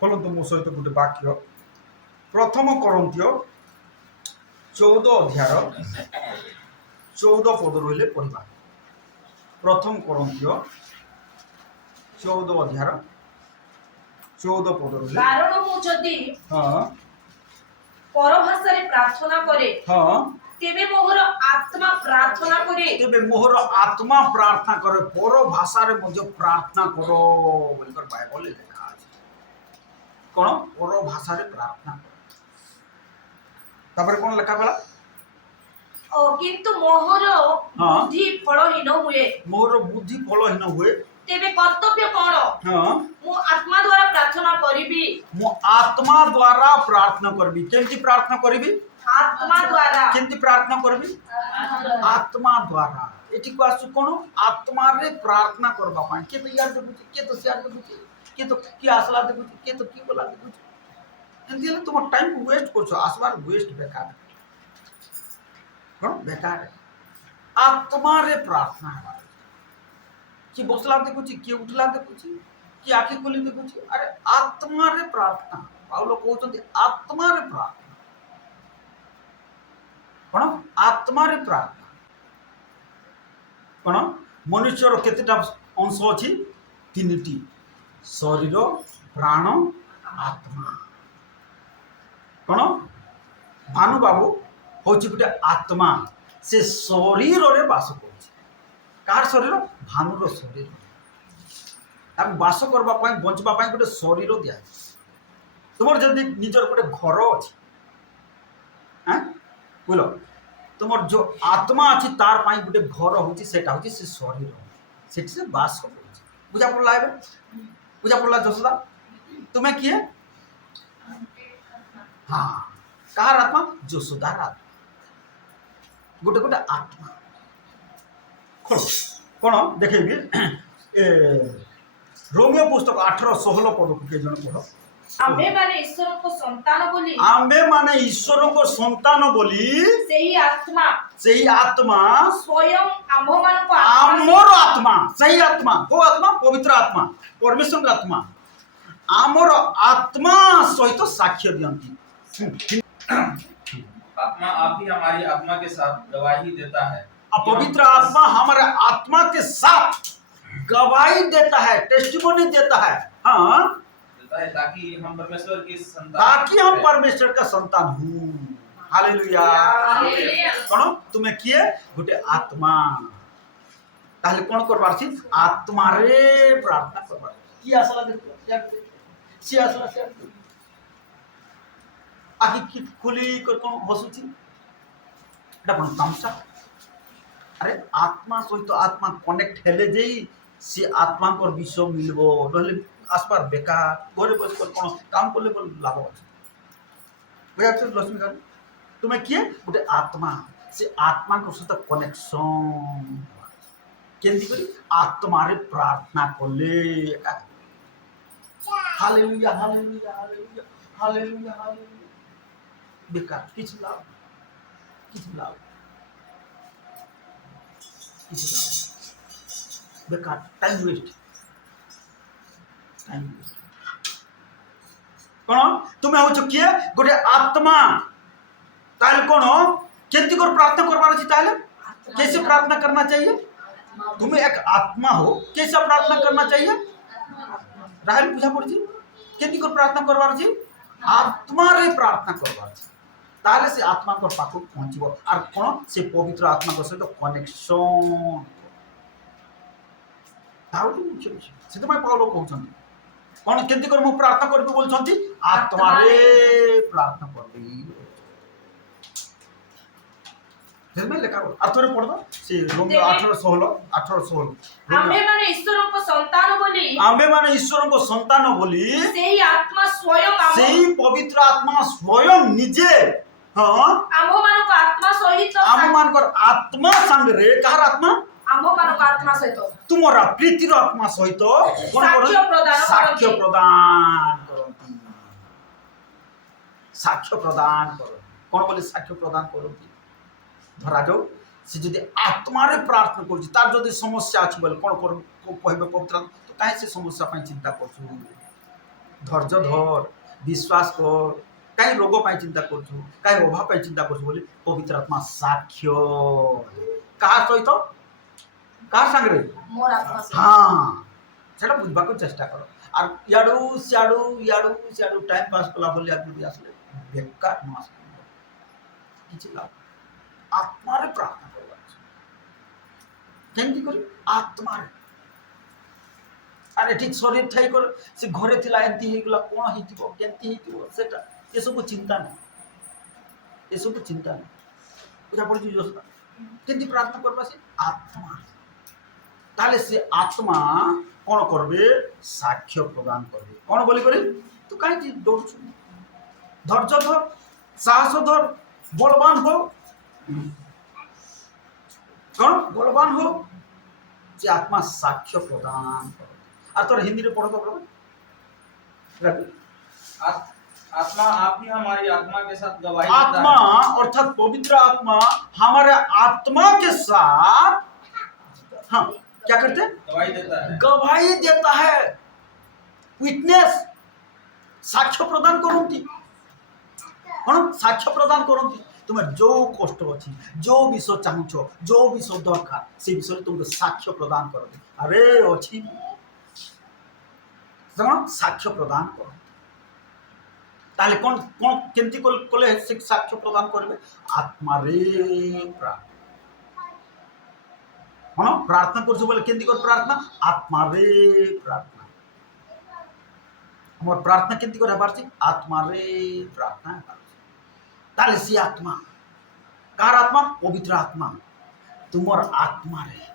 खोलतु मो सहित गोटे वाक्य प्रथम करंतिय 14 अध्याय 14 पद रहिले पढ़ा। प्रथम करंतिय 14 अध्याय 14 पद रहिले कारण मु जदि हाँ पर भाषा रे प्रार्थना करे हाँ तेबे मोहर आत्मा प्रार्थना करे तेबे मोहर आत्मा प्रार्थना करे पर भाषा रे मध्य प्रार्थना करो बोलकर बाइबल में लिखा है। कौन पर भाषा रे प्रार्थना करो तापर कौन लिखा गला किंतु मोहर बुद्धि फलहीन हुए मोर बुद्धि फलहीन हुए तेबे कर्तव्य कौन हाँ मु आत्मा द्वारा प्रार्थना करिबी मु आत्मा द्वारा प्रार्थना करबी केमती प्रार्थना करबी आत्मा द्वारा केमती प्रार्थना करबी आत्मा द्वारा एठी को आसु कोन आत्मा रे प्रार्थना करबा पाए के तो यार देखु के तो शेयर देखु के तो की आसला देखु के तो की बोला देखु एंती ले तुम टाइम वेस्ट करछो आसबार वेस्ट बेकार कोन बेकार आत्मा रे प्रार्थना है कि बसला देखु कि उठला देखु कि आखि खोली देखु अरे आत्मा रे प्रार्थना पाउलो कहउछन्ती आत्मा रे प्रार्थना कौन आत्मा रे प्रार्थना कौन मनुष्यर केतेटा अंश अछि तीनटी शरीर प्राण आत्मा कौन भानु बाबू होछि गोटे आत्मा से शरीर रे वास करछि कार शरीर भानुर शरीर ताक वास करबा पई बंचबा पई गोटे शरीर दिया तुमर जदी निजर गोटे घर अछि हैं बोलो तुम जो आत्मा अच्छी तार पाई गोटे घर होची सेटा होची से शरीर सेठी से वास कर बुझा पड़ला है बुझा पड़ला जसदा तुम्हें किए हाँ कार आत्मा जसोदार आत्मा गोटे गोटे आत्मा खोल कौन देखेबी रोमियो पुस्तक 18-16 पद को के जन पढ़ो आम्भे माने ईश्वर को संतान बोली आम्भे माने ईश्वर को संतान बोली सेही आत्मा स्वयं आमर आत्मा सही आत्मा को आत्मा पवित्र आत्मा परमेश्वर का आत्मा आमर आत्मा सहित साक्ष्य दियंती आत्मा आप ही हमारी आत्मा के साथ गवाही देता है पवित्र आत्मा हमारे आत्मा के साथ गवाही देता है टेस्टिमोनी देता है हाँ है ताकि हम परमेश्वर की संतान ताकि हम परमेश्वर का संतान हूँ हालेलुया कौन तुम्हें किए गोटे आत्मा ताहले कौन करबार छी आत्मा रे प्रार्थना करबार की आसला देखो सी आसला से आखि की खुली कर कौन बसुची एटा कौन तमसा अरे आत्मा सहित आत्मा कनेक्ट हेले जेई से आत्मा को विषय मिलबो नहले आसपार बेकार घरे बस कर कौन काम करले बोल लाभ अछि बुझा छ लक्ष्मी कर तुम्हें किए गोटे आत्मा से आत्मा को सहित कनेक्शन केंदी करी आत्मा रे प्रार्थना करले hallelujah hallelujah hallelujah hallelujah hallelujah बेकार किछ लाभ बेकार टाइम वेस्ट कौन तुम्हें हो किए गोटे आत्मा ताल कौन केंती कर प्रार्थना करबार अछि ताले कैसे प्रार्थना करना चाहिए तुम्हें एक आत्मा हो कैसे प्रार्थना करना चाहिए राहल बुझा पड़ी केंती कर प्रार्थना करबार अछि आत्मा रे प्रार्थना करबार अछि ताले से आत्मा को पाखु पहुंचबो और कौन से पवित्र आत्मा को सहित कनेक्शन ताउली मुख्य से तो मैं पाउलो कहउछन कौन केंती कर मु प्रार्थना करबी बोलछंती आत्मा रे प्रार्थना करबी फिर मैं लेखा और थोड़े पढ़ दो से रोमियो 18-16 आम्भे माने ईश्वर को संतान बोली आम्भे माने ईश्वर को संतान बोली सेही आत्मा स्वयं सेही पवित्र आत्मा स्वयं निजे हां आम्भो मानो को आत्मा सहित आम मान कर आत्मा संग रे कहार आत्मा आम्भो मानो को आत्मा सहित तुमरा प्रीतिर आत्मा सहित साक्ष्य प्रदान करंती साक्ष्य प्रदान करो कौन बोले साक्ष्य प्रदान करंती धरा जाओ से जदि आत्मा रे प्रार्थना करछि तार जदि समस्या अछि बोले कोन कहबे पवित्र तो काहे से समस्या पई चिंता करछु धैर्य धर विश्वास कर कहीं रोग पर चिंता करूँ कहीं अभाव पर चिंता करूँ बोली पवित्र आत्मा साक्ष्य कहा सहित कहा सांगे मोर आत्मा सहित हाँ सेटा बुझा चेष्टा कर और इाड़ू सियाड़ू टाइम पास कला बोली आदमी आसले बेकार मास किसी लाभ आत्मारे प्रार्थना करवा केमती कर आत्मारे अरे ठीक शरीर ठाई कर से घरे थिला एंती हेगला कोन हितिबो केंती हितिबो सेटा ये सब चिंता नहीं ये सब चिंता नहीं बुझा पड़ी जोसना केंती प्रार्थना करबा से आत्मा ताले से आत्मा कोन करबे साक्ष्य प्रदान करबे कोन बोली करे तू काई चीज डरछु धैर्य धर साहस धर बलवान हो कौन बलवान हो जे आत्मा साक्ष्य प्रदान कर और तोर हिंदी रे पढ़ो तो प्रभु आत्मा आप ही हमारी आत्मा के साथ गवाही आत्मा देता है। अर्थात पवित्र आत्मा हमारे आत्मा के साथ हाँ क्या करते हैं गवाही देता है। गवाही देता है विटनेस साक्ष्य प्रदान करती कौन साक्ष्य प्रदान करती तुम्हें जो कष्ट अच्छी जो विषय चाहूच जो विषय दरकार से विषय तुमको साक्ष्य प्रदान कर अरे अच्छी साक्ष्य प्रदान कर ताले कौन कौन केमती कले से साक्ष्य प्रदान करेंगे आत्मा रे प्रार्थना कर बोले केमती कर प्रार्थना आत्मा रे प्रार्थना हमार प्रार्थना केमती कर हेबार आत्मा रे प्रार्थना ताले सी आत्मा कार आत्मा पवित्र आत्मा तुमर आत्मा रे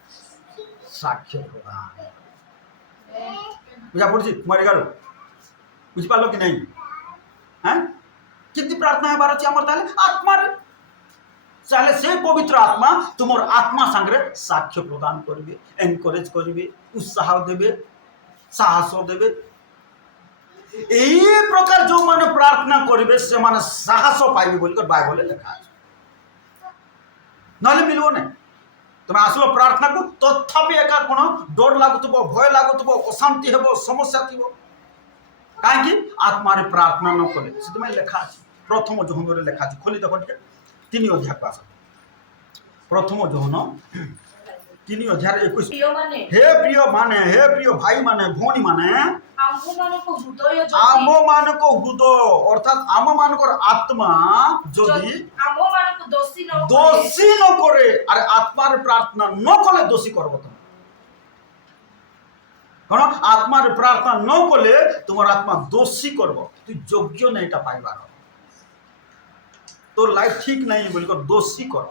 साक्ष्य प्रदान बुझा पड़ी मरी गल बुझिपार कि नहीं हाँ कितनी प्रार्थना है बार आमर ताले आत्मा रे चाहे से पवित्र आत्मा तुमर आत्मा सांगे साक्ष्य प्रदान करेंगे एनकरेज करेंगे उत्साह देवे साहस देवे यही प्रकार जो माने प्रार्थना करेंगे से माने साहस पाइबे बोलकर बाइबल लिखा ना मिलव ना तुम आसलो प्रार्थना को तथापि एका कोण डर लगुव भय लगुव अशांति हे समस्या थी कहीं आत्मारे प्रार्थना न कले से लिखा प्रथम जोहन लिखा खोली देख टे 3 अध्याय को आस प्रथम जोहन 3 अध्याय 21 हे प्रिय भाई माने भौणी माने आम मानक हृदय अर्थात आम मानकर आत्मा जदि दोषी न करे अरे आत्मार प्रार्थना न कले दोषी करब तुम कौन आत्मार प्रार्थना न कले तुम आत्मा दोषी करब तु योग्य नहीं पाइबार तो लाइफ ठीक नहीं बोलकर दोषी कर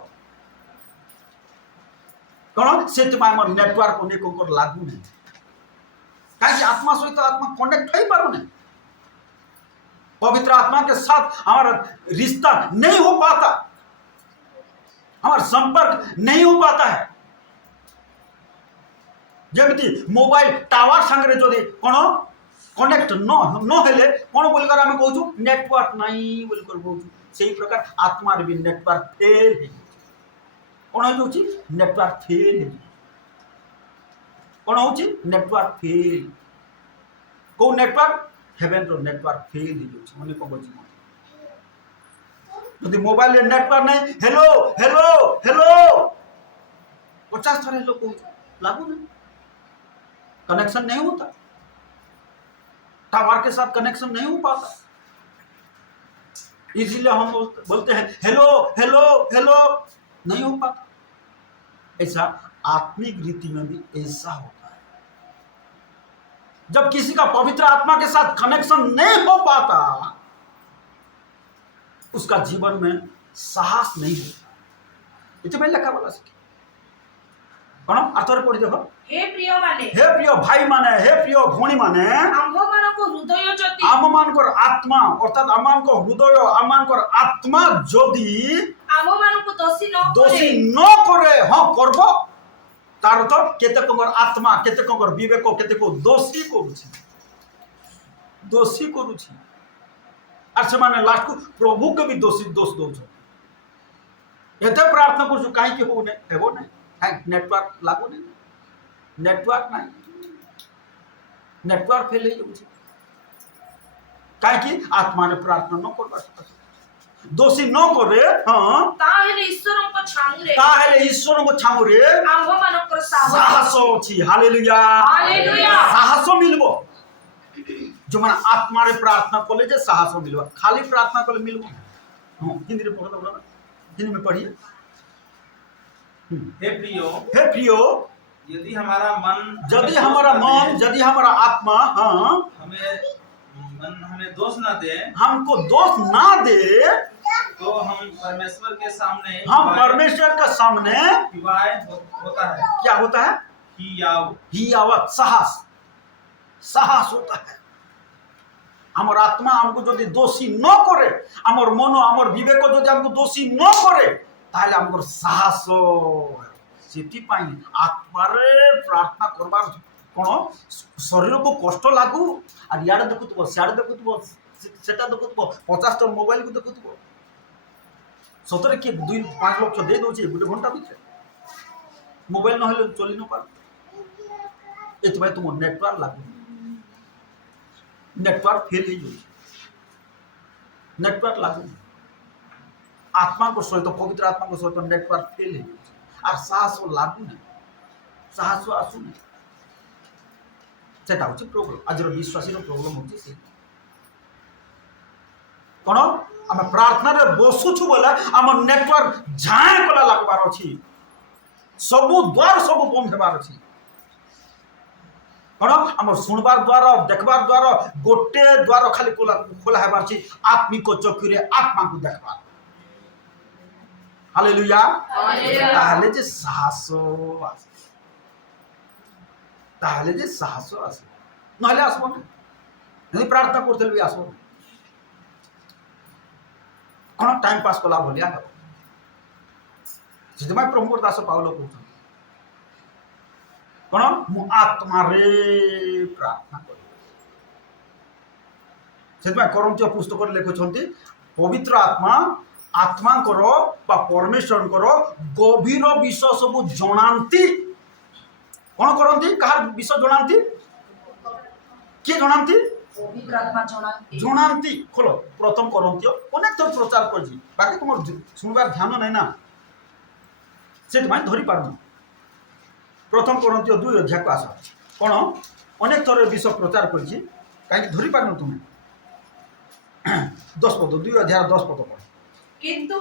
कौन से नेटवर्क अनेक लागू नहीं कहीं आत्मा सहित आत्मा कनेक्ट हो पार नहीं पवित्र आत्मा के साथ हमारा रिश्ता नहीं हो पाता हमारा संपर्क नहीं हो पाता है जमी मोबाइल टावर सांगे जो कौन कनेक्ट न हेले कौन बोलकर आम कहूँ नेटवर्क नहीं बोलकर कहूँ से प्रकार आत्मार भी नेटवर्क फेल कौन हो नेटवर्क फेल कौन हो नेटवर्क फेल कौ नेटवर्क हेवेन रो नेटवर्क फेल हो मन कौन यदि मोबाइल नेटवर्क नहीं हेलो हेलो हेलो 50 थर हेलो कह लागू नहीं कनेक्शन नहीं होता टावर के साथ कनेक्शन नहीं हो पाता इसीलिए हम बोलते हैं हेलो हेलो हेलो नहीं हो पाता ऐसा आत्मिक रीति में भी ऐसा होता है जब किसी का पवित्र आत्मा के साथ कनेक्शन नहीं हो पाता उसका जीवन में साहस नहीं होता ये तो मैं लिखा बोला सीखे कौन अर्थर पढ़ी देखो हे प्रिय भाई माने हे प्रिय भौणी माने आम मानकर आत्मा अर्थात आम हृदय आम आत्मा जदि दोषी न करे हाँ करब तार तो केतेक आत्मा केतेक विवेक केतेक दोषी करुछि और से माने लास्ट को प्रभु के भी दोष दौच एते प्रार्थना कर कहीं हो नहीं नेटवर्क लागू नहीं नेटवर्क नहीं नेटवर्क फेल हो कहीं आत्मा ने प्रार्थना न कर दोषी न करे हाँ ताहेले ईश्वरଙ୍କ ଛାମୁରେ ताहेले ईश्वर को छामुरे ଆମ୍ଭମାନଙ୍କର साहस अछि हालेलुया हालेलुया साहस मिलबो जो माने आत्मा रे प्रार्थना कले जे साहस मिलबो खाली प्रार्थना कले मिलबो हां हिंदी रे पढ़ो बड़ा हिंदी में पढ़िए हे प्रियो यदि हमारा मन यदि हमारा आत्मा हाँ हमें दोष ना दे हमको दोष ना दे तो हम परमेश्वर के सामने होता है क्या होता है हियावत साहस होता है हमर आत्मा हमको यदि दोषी न करे हमर मन हमर विवेक यदि हमको दोषी न करे ताहले हमर साहस सेति पाई आत्मा रे प्रार्थना करबार कोन शरीर को कष्ट लागू और याड देखुतबो सियाड देखुतबो सेटा देखुतबो 50 टा मोबाइल को देखुतबो सतरे के 2-5 लाख दे दोचे गुटे घंटा भीतर मोबाइल न होले चली न पार एत भाई तुम नेटवर्क लागू नेटवर्क फेल हो जाए नेटवर्क लागू आत्मा को सहित पवित्र आत्मा को सहित नेटवर्क फेल हो और साहस लागू नहीं साहस आसु नहीं सेटा होची प्रॉब्लम आज विश्वासी प्रॉब्लम होची से कोन हम प्रार्थना रे बसुछु बोला हम नेटवर्क झाए कोला लागबार अछि सब द्वार सब बंद हेबार अछि कोन हम सुनबार द्वार देखबार द्वार गोटे द्वार खाली खोला हेबार अछि आत्मिक चक्री रे आत्मा को देखबार हालेलुया ताहले जे साहस ताहले जे साहस आसे नहले आसबो नहीं प्रार्थना करते भी आसबो कौन टाइम पास कला भलिया सिद्धमाय प्रभु दास पाउलो कहउछन कौन मु आत्मा रे प्रार्थना कर सिद्धमाय कोरिन्थीय पुस्तक रे लेखुछंती पवित्र आत्मा आत्मा करो बा परमेश्वर करो गभीर विषय सब जणांती कौन करंती कहार विषय जणांती के जणांती पवित्र आत्मा जणांती खोलो प्रथम करंती अनेक तो प्रचार करजी बाकी तुम सुनबार ध्यान नहीं ना से तुम धरी पारन प्रथम करंती 2 अध्याय को आस कौन अनेक थर विषय प्रचार करजी कहीं धरी पारन तुम 10 पद 2 अध्याय 10 पद पढ़ किंतु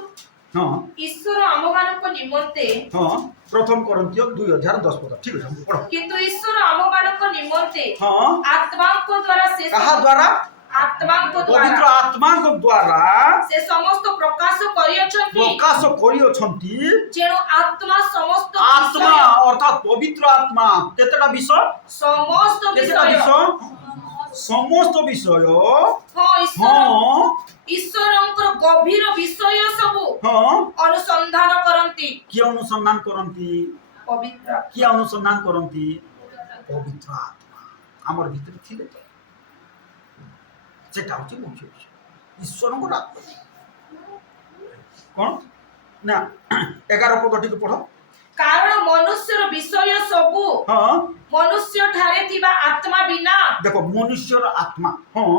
हाँ ईश्वर आममानक निमंते हाँ प्रथम करंती 2 अध्याय 10 पद ठीक है पढ़ो किंतु ईश्वर आममानक निमंते हाँ आत्मा को द्वारा से कहा द्वारा आत्मा को पवित्र द्वारा आत्मा को द्वारा से समस्त प्रकाश करियछंती जेणु आत्मा समस्त आत्मा विषय अर्थात पवित्र आत्मा केतेटा विषय समस्त केतेटा विषय विषय समस्त विषय हाँ ईश्वरंकर गभीर विषय सबु हाँ अनुसंधान करंती किए अनुसंधान करंती पवित्र किए अनुसंधान करंती पवित्र आत्मा हमर भीतर थिले तो सेटा होची मुख्य विषय ईश्वरंकर आत्मा कौन ना 11 पद ठीक पढ़ो कारण मनुष्यर विषय सबु हाँ मनुष्य ठारे थिबा आत्मा बिना देखो मनुष्यर आत्मा हाँ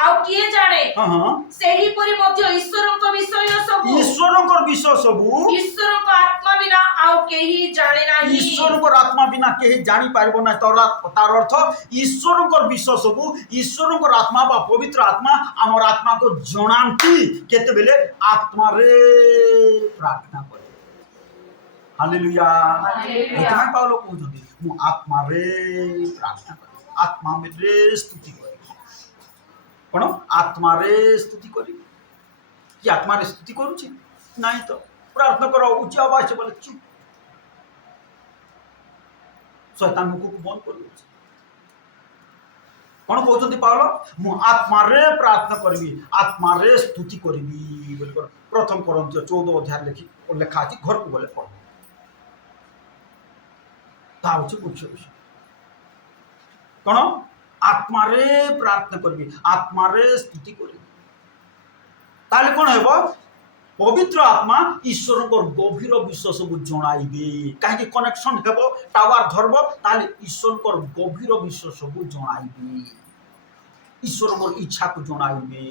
आउ किए जाने हाँ सेही परि मध्य ईश्वरंक विषय सबु ईश्वरंकर विषय सबु ईश्वरंक आत्मा बिना आउ केही जाने नाही ईश्वरंकर आत्मा बिना केही जानी पारिबो ना तार अर्थ ईश्वरंकर विषय सबु ईश्वरंकर आत्मा बा पवित्र आत्मा हमर आत्मा को जणांती केते बेले आत्मा रे प्रार्थना करे हालेलुया इतना पाउलो कहउछथि मु आत्मा रे प्रार्थना करे आत्मा में रे स्तुति करे कोन आत्मा रे स्तुति करी कि आत्मा रे स्तुति करूची नहीं तो प्रार्थना करो उच्च आवाज से बोले चुप शैतान मुख को बंद कर दे कोन कहउछथि पाउलो मु आत्मा रे प्रार्थना करबी आत्मा रे स्तुति करबी बोल कर प्रथम कोरिन्थीय 14 अध्याय लिखा अछि घर को बोले पढ़ ताउची मुख्य विषय कोन आत्मा रे प्रार्थना करबी आत्मा रे स्तुति करबी ताले कोन हेबो पवित्र आत्मा ईश्वर को गभीर विषय सब जणाइबे काहे कनेक्शन हेबो टावर धरबो ताले ईश्वर को गभीर विषय सब जणाइबे ईश्वर इच्छा को जणाइबे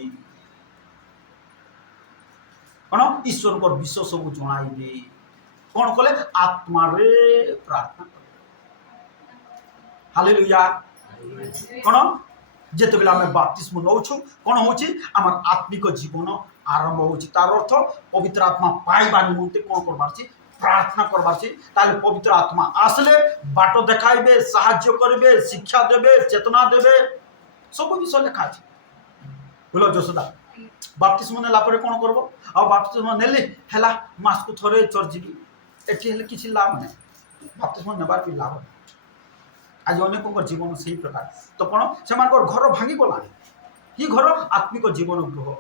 कौन ईश्वर विश्व सब जणाइबे कौन कले आत्मा रे प्रार्थना कले हालेलुया कौन जिते बेला आम बाप्तिस्म नौ कौन हो आत्मिक जीवन आरंभ हो तार अर्थ पवित्र आत्मा पाइबा निमंते कौन करबार प्रार्थना करबार पवित्र आत्मा आसले बाट देखाइबे साहाय्य करेंगे शिक्षा देवे चेतना देवे सब विषय लिखा है बोलो जोशोदा बाप्तिस्म नेला परे कौन करबो आ बाप्तिस्म नेली हैला मास को थरे चर्च जीवी एठी हेले किछि लाभ नै बाप्तिस्म नेबार भी लाभ नै आज अनेक जीवन से ही प्रकार तो कौन से घर भांगी गला ही घर आत्मिक जीवन गृह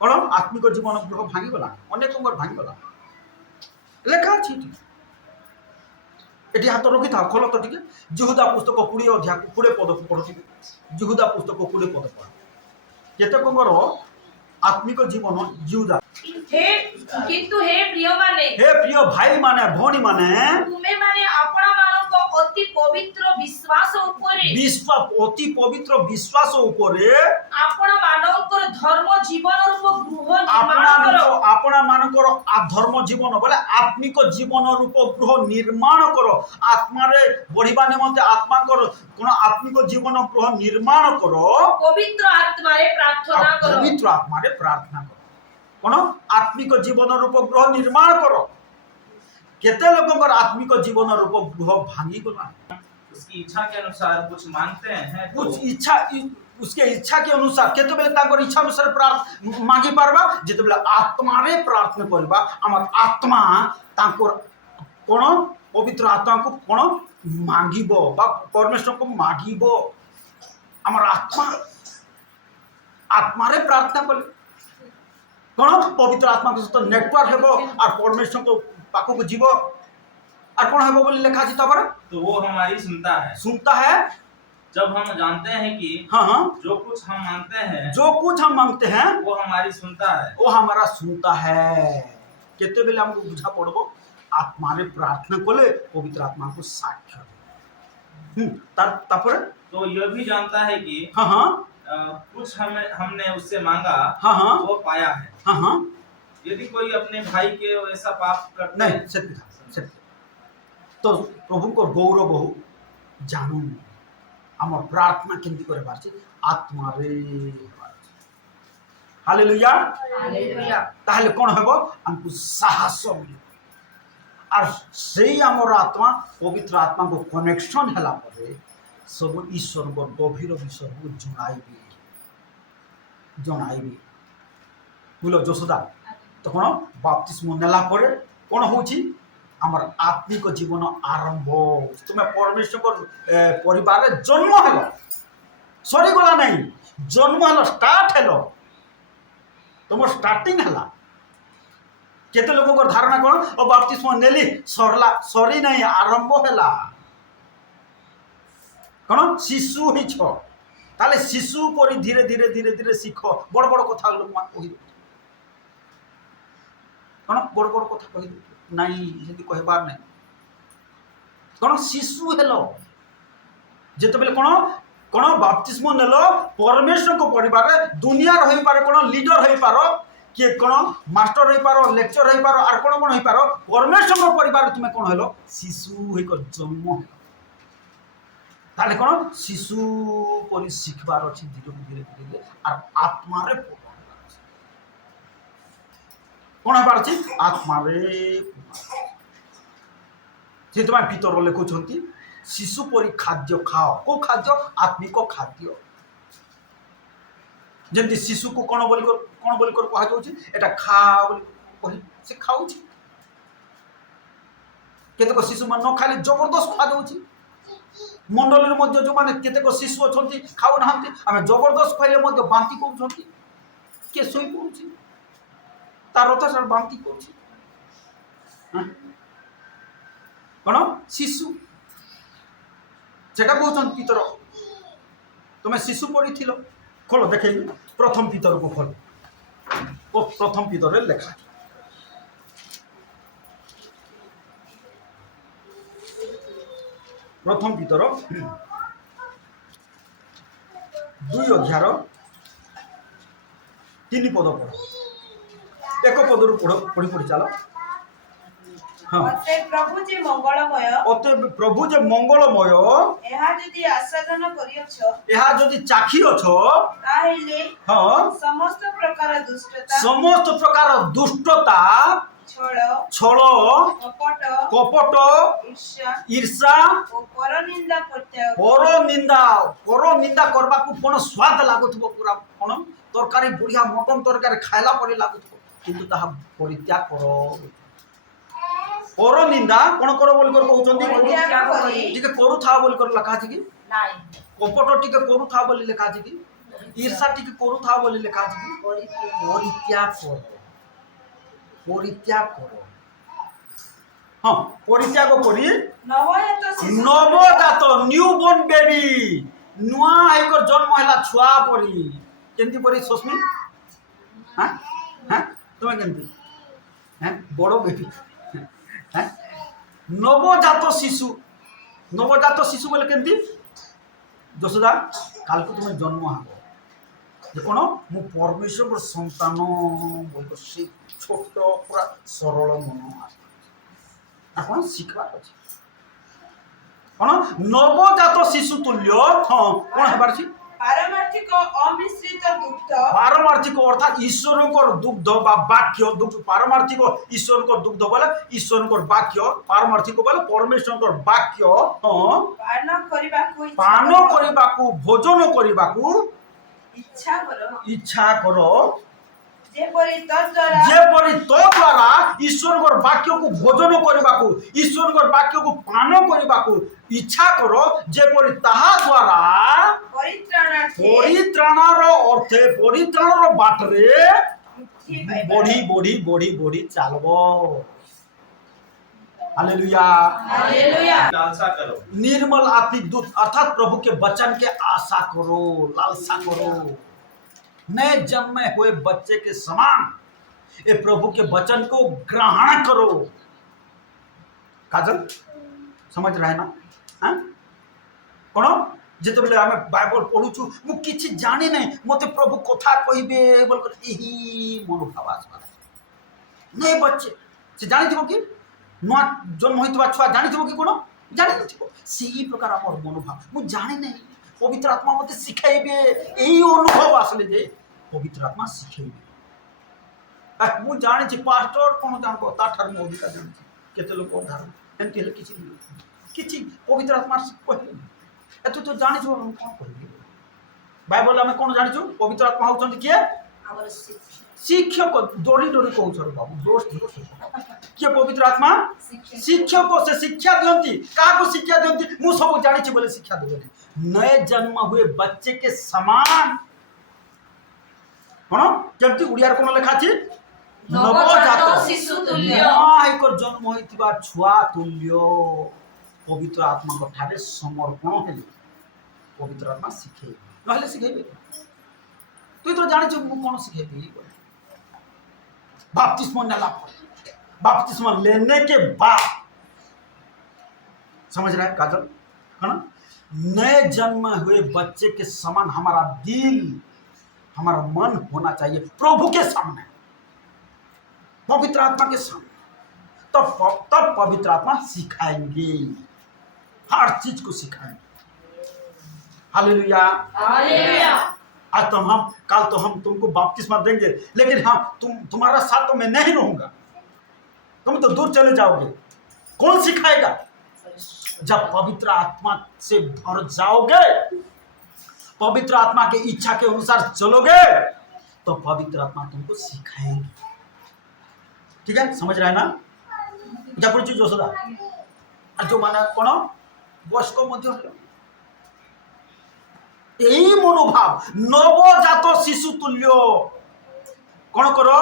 कौन आत्मिक जीवन गृह भांगी गला अनेक भांगी गला लेखा अच्छी ये हाथ रखी था खोल तो टे जिहुदा पुस्तक 20 अध्याय 20 पद को पढ़ुवे जिहुदा पुस्तक 20 पद पढ़ केतकर आत्मिक जीवन जिहुदा हे किंतु हे प्रिय भाई माने भौणी माने तुमे माने आपणा मानको अति पवित्र विश्वास उपरे आपणा मानकर धर्म जीवन रूप गृह निर्माण करो आपणा मानकर धर्म जीवन बोले आत्मिक जीवन रूप गृह निर्माण करो आत्मा रे बढ़िबा निमंते आत्मा कर कोन आत्मिक जीवन गृह निर्माण करो पवित्र आत्मा रे प्रार्थना करो कौन आत्मिक जीवन रूप गृह निर्माण करो केते लोगों आत्मिक जीवन रूप गृह भांगी गला उसकी इच्छा के अनुसार कुछ मांगते हैं तो कुछ इच्छा उसके इच्छा के अनुसार केते बेले ताकर इच्छा अनुसार प्रार्थ मांगी पारबा जेते बेले आत्मा रे प्रार्थना करबा हमर आत्मा ताकर कोन पवित्र आत्मा को कोन मांगीबो बा परमेश्वर को मांगीबो हमर आत्मा रे प्रार्थना कर कौन पवित्र आत्मा के सहित नेटवर्क हेबो और परमेश्वर को पाखो को जीवो और कौन हेबो बोली लिखा छी तबर तो वो हमारी सुनता है जब हम जानते हैं कि हाँ जो कुछ हम मांगते हैं वो हमारी सुनता है केते बेले हमको बुझा पड़बो आत्मा रे प्रार्थना कोले पवित्र आत्मा को साक्ष्य तापर तो यह भी जानता है कि कुछ हमने उससे मांगा वो पाया है यदि कोई अपने भाई के ऐसा पाप करता नहीं सत्य तो प्रभु को गौरव बहु जानू आम प्रार्थना केमती करे पारछि आत्मा रे हालेलुया ताहले कोन हेबो हमको साहस मिले और सेही आमर आत्मा पवित्र आत्मा को कनेक्शन हला परे सब ईश्वर को गभीर विषय को जणाइबे बोलो जोशोदा तो कौन बाप्तिस्म नेला परे कौन होची हमर आत्मिक जीवन आरंभ तुम्हें परमेश्वर परिवार जन्म हेलो सरी गला नहीं जन्म हेलो स्टार्ट हेलो तुम स्टार्टिंग हला केते लोगों को धारणा कौन और बाप्तिस्म नेली सरला सरी नहीं आरंभ हेला कौन शिशु ही छ ताले शिशु परी धीरे धीरे धीरे धीरे सीख बड़ बड़ कथा लोग मान कहि कौन बड़ बड़ कथा कहि नहीं यदि कहबार नहीं कौन शिशु हेलो जेते बेले कौन बाप्तिस्म नेलो परमेश्वर को परिवार दुनिया रही पारे कौन लीडर होई पारो कि कौन मास्टर होई पारो लेक्चर होई पारो और कौन होई पारो परमेश्वर को परिवार तुम कौन हेलो शिशु होई कर जन्म ताले कौन शिशु परि शिखबार अछि धीरे धीरे धीरे और आत्मा रे कौन हेबार अछि आत्मा रे से तुम भीतर लिखुंट शिशु परि खाद्य खाओ को खाद्य आत्मिक खाद्य जमी शिशु को कौन बोली कह जाए खा बोली से खाऊ केतक शिशु मान न खाली जबरदस्त खा जाऊँ मंडल मध्य जो मैंने केतक शिशु अच्छा खाऊ ना आम जबरदस्त खाइले बांति कर किए शोई पड़ुची तार अत्याचार बांति कर कौन शिशु सेटा कहते पितर तुम्हें शिशु पढ़ी खोल देखे प्रथम पितर को खोल प्रथम पितर लेखा प्रथम पितर 2 ଅଧ୍ୟାୟର 3 ପଦ ପଢ଼। 1 ପଦରୁ ପଢ଼ି ଚାଲ। हाँ ଅତେ ପ୍ରଭୁ ଯେ ମଙ୍ଗଳମୟ, ଅତେ ପ୍ରଭୁ ଯେ ମଙ୍ଗଳମୟ, ଏହା ଯଦି ଆସ୍ୱାଦନ କରିଅଛ, ଏହା ଯଦି ଚାଖି ଅଛ, ତାହେଲେ ହଁ ସମସ୍ତ ପ୍ରକାର ଦୁଷ୍ଟତା, ସମସ୍ତ ପ୍ରକାର ଦୁଷ୍ଟତା, ଛଳ, ଛଳ, କପଟ, ଈର୍ଷା ଓ ପରନିନ୍ଦା ପ୍ରତ୍ୟାୟ ପରନିନ୍ଦା କରିବାକୁ କ'ଣ ସ୍ୱାଦ ଲାଗୁଥିବ, ପୁରା କ'ଣ ତରକାରୀ ବଢ଼ିଆ ମଟନ ତରକାରୀ ଖାଇଲା ପରି ଲାଗୁଥିବ, କିନ୍ତୁ ତାହା ପରିତ୍ୟାଗ କର। ପରନିନ୍ଦା କ'ଣ କର ବୋଲି କହୁଛନ୍ତି? ଟିକେ କରୁଥାଅ ବୋଲି ଲେଖା ଅଛି କି? କପଟ ଟିକେ କରୁଥାଅ ବୋଲି ଲେଖା ଅଛି କି? ଈର୍ଷା ଟିକେ କରୁଥାଅ ବୋଲି ଲେଖା ଅଛି କି? ପରିତ୍ୟାଗ କର। ହଁ, ପରିତ୍ୟାଗ କରି ନବଜାତ ନ୍ୟୁବର୍ନ ବେବି, ନୂଆ ହେଇକର ଜନ୍ମ ହେଲା ଛୁଆ ପରି। କେମିତି ପରି ସୁସ୍ମି? ତୁମେ କେମିତି ବଡ଼ ବେବି? ନବଜାତ ଶିଶୁ ବୋଲେ କେମିତି? ଯଶୋଦା, କାଲକୁ ତୁମେ ଜନ୍ମ ହେବ ଯେ କ'ଣ ମୁଁ ପରମେଶ୍ୱରଙ୍କର ସନ୍ତାନ ବୋଲ, ସେ ଛୋଟ ପୁରା ସରଳ ମନ ଆପଣ ଶିଖିବାର ଅଛି। କ'ଣ ନବଜାତ ଶିଶୁ ତୁଲ୍ୟ, ହଁ କ'ଣ ହେବାର ଅଛି? ପାରମାର୍ଥିକ ଅମିଶ୍ରିତ ଦୁଗ୍ଧ, ପାରମାର୍ଥିକ ଅର୍ଥାତ୍ ଈଶ୍ୱରଙ୍କର ଦୁଗ୍ଧ ବା ବାକ୍ୟ। ପାରମାର୍ଥିକ ଈଶ୍ୱରଙ୍କର ଦୁଗ୍ଧ ବୋଲେ ଈଶ୍ୱରଙ୍କର ବାକ୍ୟ, ପାରମାର୍ଥିକ ବୋଲେ ପରମେଶ୍ୱରଙ୍କର ବାକ୍ୟ। ହଁ, ପାନ କରିବାକୁ ଭୋଜନ କରିବାକୁ ଇଚ୍ଛା କର, ଯେପରି ତଦ୍ୱାରା ଈଶ୍ୱରଙ୍କର ବାକ୍ୟକୁ ଭୋଜନ କରିବାକୁ, ଈଶ୍ୱରଙ୍କର ବାକ୍ୟକୁ ପାନ କରିବାକୁ ଇଚ୍ଛା କର, ଯେପରି ତାହା ଦ୍ୱାରା ପରିତ୍ରାଣର ଅର୍ଥେ, ପରିତ୍ରାଣର ବାଟରେ ବଢି ଚାଲବ। हालेलुया। लालसा करो। निर्मल आत्मिक दूत अर्थात प्रभु के वचन के आशा करो, लालसा करो। नए जन्मे हुए बच्चे के समान ये प्रभु के वचन को ग्रहण करो। काजल समझ रहे ना? कौन जिते आम बाइबल पढ़ुचु मु किछि जानी नहीं, मते प्रभु कथा कहबे बोलकर यही मनोभाव आसबा। नए बच्चे से जानी कि नुआ जन्म होता छुआ जानी कि कौन जानी से प्रकार आम मनोभाव मु जानी नहीं। पवित्र आत्मा मत शिखेबे, यही अनुभव आसले जे पवित्र आत्मा शिखेबे। मु जानी पास्टर कौन जानबो ताठार मु अधिका जानी केते लोक उदाहरण एंती हेले किछि पवित्र आत्मा कहले एतु तो जानी कौन कहबे। बाइबल में कौन जानी पवित्र आत्मा होचंती किए शिक्षक। डोरी कहूछ बाबू दोष किए पवित्र आत्मा शिक्षक से शिक्षा दियंती। क्या शिक्षा दियंती? मु सब जानी बोले शिक्षा देवे। नए जन्म हुए बच्चे के समान कौन केमती उड़िया कौन लिखा थी? नवजात शिशु तुल्य जन्म होइतिबा छुआ तुल्य पवित्र आत्मा ठारे समर्पण हेले पवित्र आत्मा शिखे नहले शिखेबे। तु तो जानि मु कौन शिखेबी? बपतिस्मा लेने के बाद समझ रहा है काजल? है ना? नए जन्म हुए बच्चे के समान हमारा दिल, हमारा मन होना चाहिए प्रभु के सामने, पवित्र आत्मा के सामने। तब पवित्र आत्मा सिखाएंगे, हर चीज को सिखाएंगे। Hallelujah hallelujah. आज तो हम कल तो हम तुमको बपतिस्मा देंगे, लेकिन हाँ तुम्हारा साथ तो मैं नहीं रहूंगा, तुम तो दूर चले जाओगे। कौन सिखाएगा? जब पवित्र आत्मा से भर जाओगे, पवित्र आत्मा के इच्छा के अनुसार चलोगे, तो पवित्र आत्मा तुमको सिखाएंगे। ठीक है, समझ रहे हैं ना? जब जोशदा जो माना कौन बयस्क यही मनोभाव नवजात शिशु तुल्य कौन करो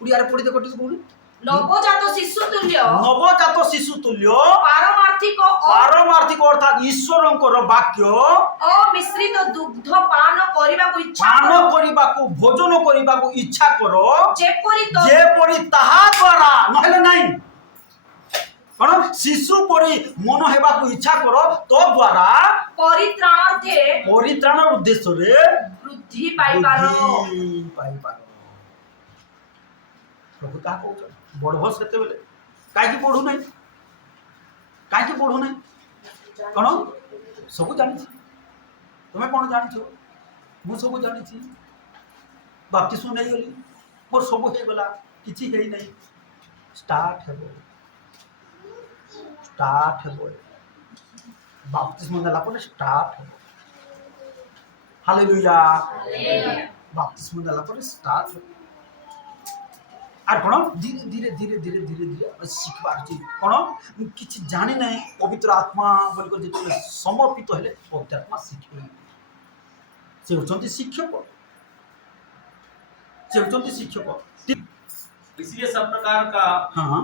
उड़िया पढ़ी देख नवजात शिशु तुल्य पारमार्थिक अर्थात ईश्वरंकर वाक्य अमिश्रित दुग्ध पान करबाकू भोजन करबाकू इच्छा करो, जेपरि ताहा द्वारा नहले नहीं कौन शिशु परी मन हेबा को इच्छा करो तो द्वारा परित्राण उद्देश्य रे वृद्धि पाई पारो। प्रभु का कहउछ बढ़ो सेते बेले काहे पढ़ू नहीं काहे पढ़ू नहीं कौन सब जानी तुम्हें कौन जानी मु सब जानी बाप्तिस्म नहीं गली मोर सब हो गला किछि हेई नहीं स्टार्ट हेबो बाप्तिस्म देला पर स्टार्ट हेबो हालेलुया बाप्तिस्म देला पर स्टार्ट हेबो आर कौन धीरे धीरे धीरे धीरे धीरे धीरे शिखबार छी कौन किछि जानि नहीं पवित्र आत्मा बोल को जे समर्पित हेले पवित्र आत्मा शिखबे से होचंती शिक्षक इसलिए सब प्रकार का हाँ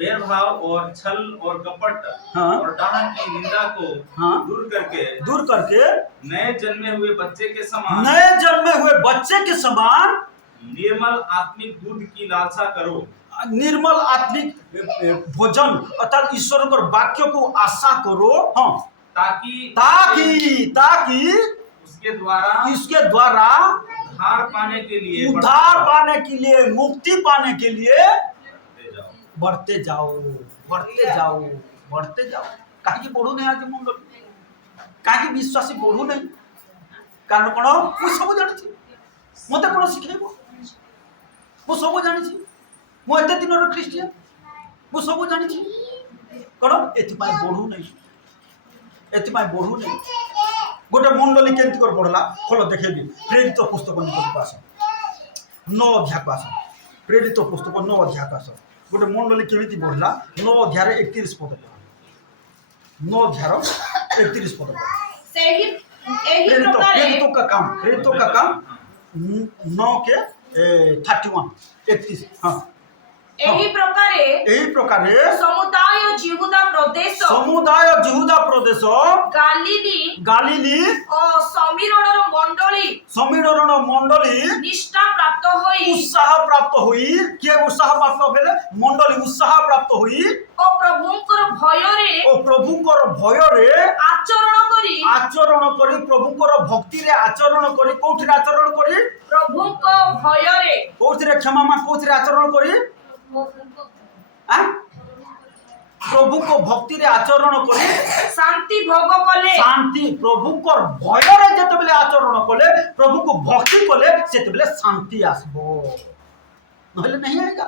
भेदभाव और छल और कपट हाँ और डाहन की निंदा को हाँ दूर करके नए जन्मे हुए बच्चे के समान निर्मल आत्मिक दूध की लालसा करो। निर्मल आत्मिक भोजन अर्थात ईश्वर को वाक्य को आशा करो हाँ ताकि उसके द्वारा उद्धार पाने के लिए मुक्ति पाने के लिए बढ़ते जाओ काहे बढ़ू नहीं आज मुंडल काहे विश्वासी बढ़ू नहीं कारण कौन मु सब जानी मत कौन शिखेब मु सब जानी मु एते दिन ख्रीस्टियन मु सब जानी कौन एथिपाई बढ़ू नहीं गोटे मंडली केमती कर पढ़ला खोल देखेबी प्रेरित पुस्तक आस 9 अध्याय को आस प्रेरित पुस्तक 9 अध्याय को आस गोटे मंडली केमती बढ़ला 9 अध्याय 31 पद 9 अध्याय 31 पद प्रेरितों का काम 9 के 31 31 हाँ एही प्रकारे समुदाय जिहुदा प्रदेश गालिली और समीरण मंडली निष्ठा प्राप्त होई के उत्साह प्राप्त भेले मंडली उत्साह प्राप्त होई ओ प्रभुकर भय रे आचरण करी प्रभुकर भक्ति रे आचरण करी कोठिरे आचरण करी प्रभुको भय रे कोठिरे क्षमा मा कोठिरे आचरण करी प्रभु को भक्ति रे आचरण करे शांति प्रभु को भय रे जते बेले आचरण कले प्रभु को भक्ति कले सेते बेले शांति आसबो नहले नहीं आएगा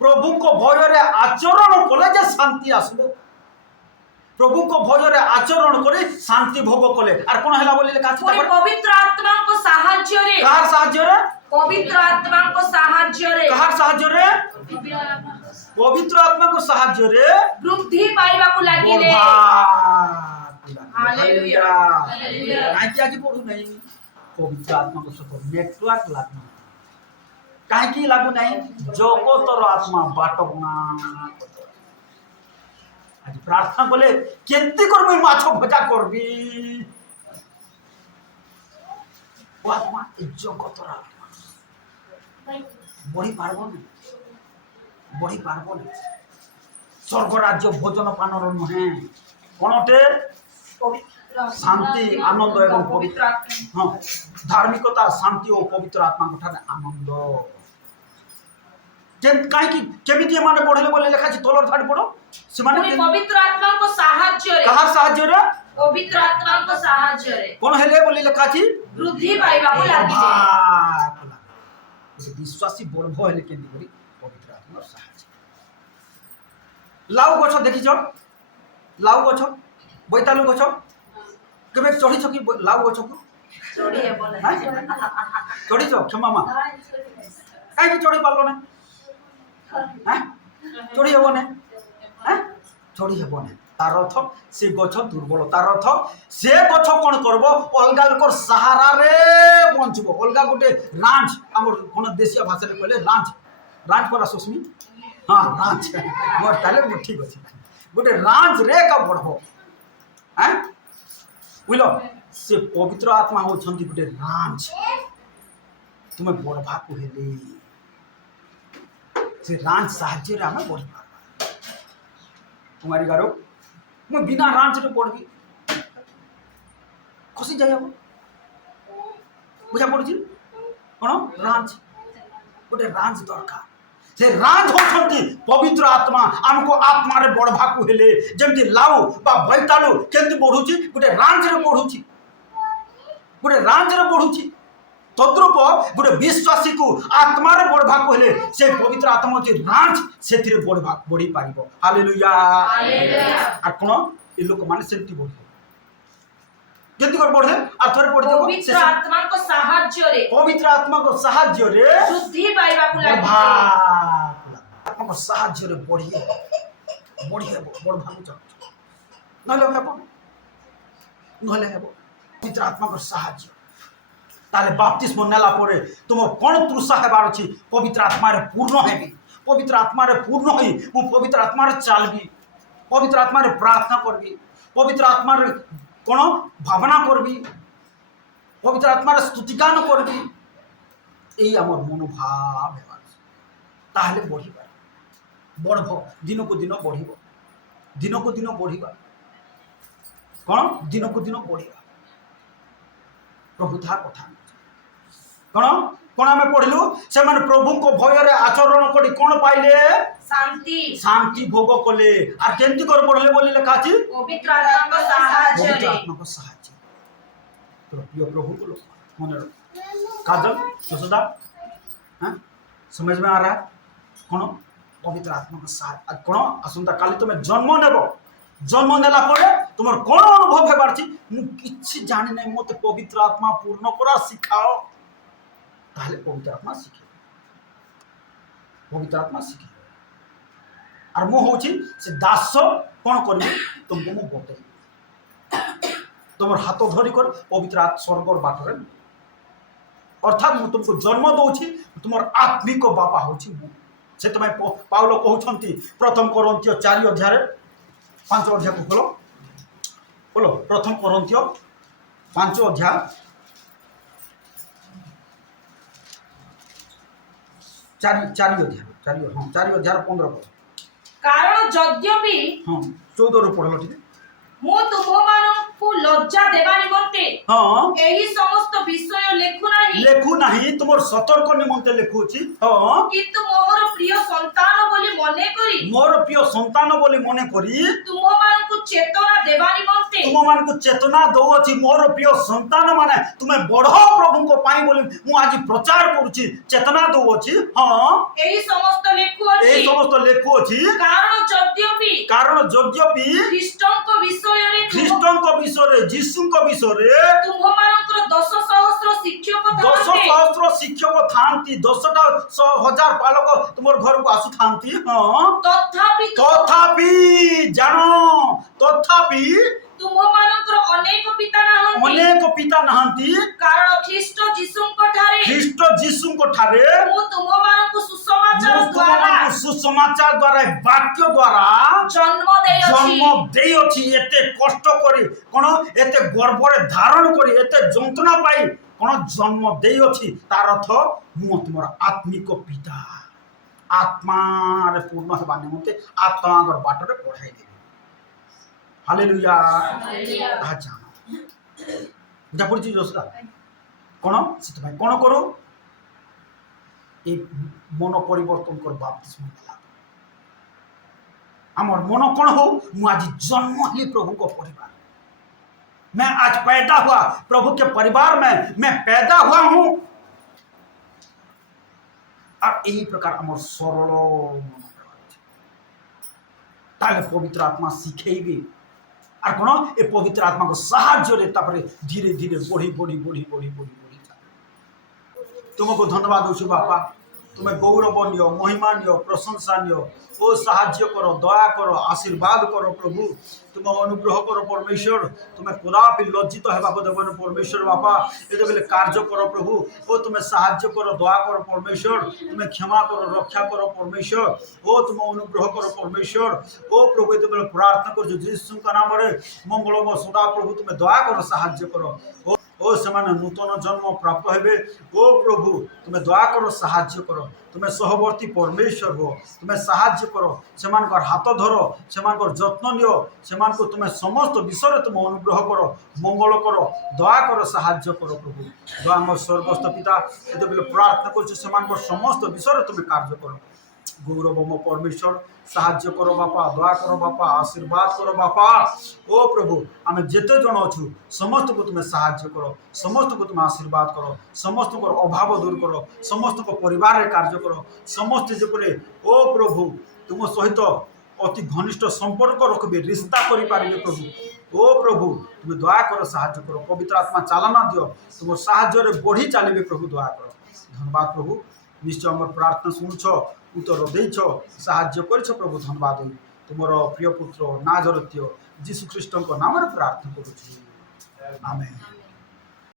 प्रभु को भय रे आचरण कले जे शांति आसबो प्रभु को भय रे आचरण करे शांति भोग कले आर कोन हला बोली लेखा छै पवित्र आत्मा को साहाय्य रे कार साहाय्य रे पवित्र आत्मा को साहाय्य रे कहार साहाय्य रे पवित्र आत्मा को साहाय्य रे वृद्धि पाइबा को लागिले हालेलुया काहे कि आज पढू नहीं पवित्र आत्मा को सब नेटवर्क लागू काहे कि लागू नहीं जगतर आत्मा बाटना आज प्रार्थना कले केंती करबी माछो भजा करबी ओ आत्मा जगतर आत्मा बढ़ी पारब स्वर्ग राज्य भोजन पानर नुहे कौनटे शांति आनंद एवं पवित्र हाँ धार्मिकता शांति और पवित्र आत्मा ठारे आनंद केमिति माने पढ़ले बोले लेखा छै तलर धाड़ी पड़ो से माने पवित्र आत्मा को साहाय्य रे कहार साहाय्य रे पवित्र आत्मा को साहाय्य रे कोन हेले बोले लेखा छी वृद्धि पाइबा को लागि विश्वासी बर्भ हेले केंती करी पवित्र आत्मा साहाय्य लाउ गछ देखिछ लाउ गछ बैतालु गछ केबे चढ़ी छ कि लाउ गछ को चढ़ी हेबो ना चढ़ी छ क्षमा मा काई कि चढ़ी पालो ना हैं चढ़ी हेबो ना हैं चढ़ी हेबो ना तार अर्थ से गछ दुर्बल तार अर्थ से गछ कोन करबो अलगा लोकर सहारा रे बंचबो अलगा गोटे रांच हमर कोन देशिया भाषा रे कहले रांच परा सुस्मी हां रांच मोर ताले मो ठीक अछि गोटे रांच रे का बढ़बो हैं बुझलो से पवित्र आत्मा हो छंती गोटे रांच तुमे बढ़बा को हेले से रांच साहाଯ୍य आम बढ़ी पार्बा कुमारी गारो मु बिना रांच रे पढ़बी खसी जाय बुझा पड़ी कौन रांच गोटे रांच दरकार से राज होती पवित्र आत्मा आमको आत्मा रे बढ़वा को हेले जमती लाउ बा बैतालु केमती बढ़ुची गोटे रांच रे बढ़ुची गोटे रांच रे बढ़ुची तद्रूप गोटे विश्वासी को आत्मा रे बढ़वा को हेले से पवित्र आत्मा जे रांच सेथिरे बढ़वा बढ़ी पारिबो हालेलुया हालेलुया आ कोन ए लोक माने सेमती बढ़े केमती कर बढ़े आ थोड़े पढ़ देबो पवित्र आत्मा को साहाय्य रे शुद्धि पाइबा को लागि आत्मा को साहाय्य रे बढ़िए बड़ भागु जा नले हेबो पवित्र आत्मा को साहाय्य ताले बाप्तिस्म नेला परे तुम कोन तृषा हेबार अछि पवित्र आत्मा रे पूर्ण हेबी पवित्र आत्मा रे पूर्ण होई मु पवित्र आत्मा रे चलबी पवित्र आत्मा रे प्रार्थना करबी पवित्र आत्मा रे कोन भावना करबी पवित्र आत्मा रे स्तुतिगान करबी एई हमर मनोभाव हेबार ताहले बढ़ी पार बढ़बो दिन को दिन बढ़िबो दिन को दिन बढ़िबा कोन दिन को दिन बढ़िबा प्रभु था कथा कोन कोन हमें पढ़लु से माने प्रभु को भय रे आचरण करी कोन पाइले शांति भोग कले आ केमती कर पढ़ले बोली लिखा अछि पवित्र आत्मा को साहाय्य तो प्रिय प्रभु को लोग मन काजल सुसुदा हां समझ में आ रहा है कोन पवित्र आत्मा को साहाय्य कोन असंता काली तुम जन्म नेबो जन्म नेला परे तुमर कोन अनुभव हेबार छी मु किछि जानि नै मते पवित्र आत्मा पूर्ण करा सिखाओ ताहले पवित्र आत्मा सिखे पवित्र आत्मा सिखे और मु होची से दास कोन करबी तुमको मु बतै तुमर हाथ धरि कर पवित्र आत्मा स्वर्गर बाटरे अर्थात मु तुमको जन्म दोछि तुमर आत्मिक बापा होछि मु से तमे पाउलो कहउछंती प्रथम कोरिन्थियो 4 अध्याय 5 अध्याय को बोलो प्रथम कोरिन्थियो 5 अध्याय 4 अध्याय 15 कारण यद्यपि 14 रो पढ़लो ठीक मु तुम मानकु लज्जा देबा निमंते एही समस्त विषय लेखु नाही तुमर सतर्क निमंते लेखुची किंतु मोर प्रिय संतान बोली मने करी तुम मानकु चेतना दउछि मोर प्रिय संतान माने तुमे बढ़ो प्रभु को पाई बोली मु आज प्रचार करूची चेतना दउछि एही समस्त लेखुछि कारण यद्यपि ख्रीष्टन को विषय रे यीशु को विषय रे तुम मानकर 10,000 शिक्षक थांती 10,000 पालक तुमर घर को आसु थांती तथापि जानो तथापि तुम मानकर अनेक पिता नाहंती कारण ख्रीष्ट जीसु को ठारे मु तुम मानकु सुसमाचार द्वारा वाक्य द्वारा जन्म देयछि एते कष्ट करी कोन एते गर्भ रे धारण करी एते जंत्रणा पाई कोन जन्म देयछि तार अर्थ मु तुमर आत्मिक पिता आत्मा रे पूर्ण हेबा निमते आत्मा गर बाटरे पढाई दे हालेलुया अच्छा बुझा पड़ी जोसला कोन सित भाई कोन करो ए मन परिवर्तन कर बाप्तिस्म देला हमर मन कोन हो मु आज जन्म ही प्रभु को परिवार मैं आज पैदा हुआ प्रभु के परिवार में मैं पैदा हुआ हूं और यही प्रकार हमर सरल मन ताले पवित्र आत्मा सिखेबी और कोन ए पवित्र आत्मा को साहाय्य रे तापरे धीरे धीरे बढ़ी तुमको धन्यवाद दोछु बापा तुम्हें गौरव नियो महिमा नियो प्रशंसा नियो ओ साहाय्य करो दया करो आशीर्वाद करो प्रभु तुम अनुग्रह करो परमेश्वर तुम्हें कदापि लज्जित हेबा देवन परमेश्वर बापा ए बेले कार्य करो प्रभु ओ तुम्हें साहाय्य करो दया करो परमेश्वर तुम्हें क्षमा करो रक्षा करो परमेश्वर ओ तुम अनुग्रह करो परमेश्वर ओ प्रभु ए बेले प्रार्थना कर यीशु का नाम रे मंगलमय सदा प्रभु तुम्हें दया करो साहाय्य करो ओ ओ सेमाने नूतन जन्म प्राप्त हेबे ओ प्रभु तुम्हें दया करो साहाय्य करो तुम्हें सहवर्ती परमेश्वर हो तुम्हें साहाय्य करो सेमानकर हाथ धरो सेमानकर जत्न नियो सेमानको तुम्हें समस्त विषय तुम अनुग्रह करो मंगल करो दया करो साहाय्य करो प्रभु दया मोर स्वर्गस्थ पिता एते बेले प्रार्थना करछु सेमानकर समस्त विषय तुम्हें कार्य करो गौरवम परमेश्वर साहाय्य करो बापा दया करो बापा आशीर्वाद करो बापा ओ प्रभु आम जेते जन अच्छु समस्त को तुम्हें साहाय्य करो समस्त को तुम्हें आशीर्वाद करो समस्त को अभाव दूर करो समस्त को परिवार रे कार्य करो समस्त जेपरे ओ प्रभु तुम सहित अति घनिष्ठ संपर्क रखबे रिश्ता करि पारिबे प्रभु ओ प्रभु तुम्हें दया करो साहाय्य करो पवित्र आत्मा चालना दियो तुम साहाय्य रे बढ़ी चलिबे प्रभु दया करो धन्यवाद प्रभु निश्चय हमर प्रार्थना शुणुछ उत्तर देछ साहाय्य कर प्रभु धन्यवाद तुमर प्रिय पुत्र नाजरत्य जीशु ख्रीष्ट नाम प्रार्थना करुँ आमेन।